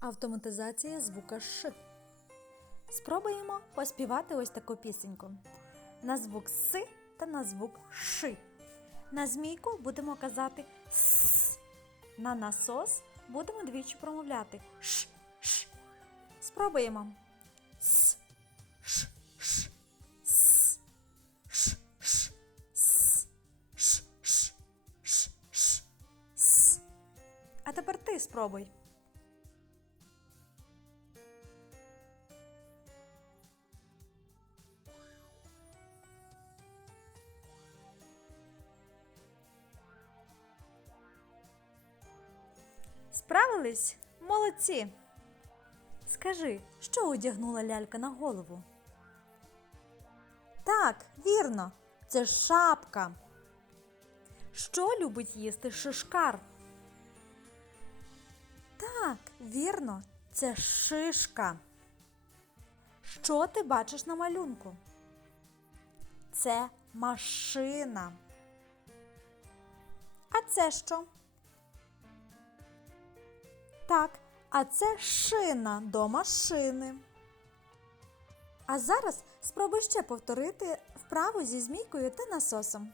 Автоматизація звука Ш. Спробуємо поспівати ось таку пісеньку. На звук С та на звук Ш. На змійку будемо казати С. На насос будемо двічі промовляти Ш. Ш. Спробуємо. С. Ш. Ш. С. Ш. Ш. С. Ш. Ш. Ш. Ш. С. А тепер ти спробуй. Справились? Молодці. Скажи, що одягнула лялька на голову? Так, вірно, це шапка. Що любить їсти шишкар? Так, вірно, це шишка. Що ти бачиш на малюнку? Це машина. А це що? Так, а це шина до машини. А зараз спробуй ще повторити вправу зі змійкою та насосом.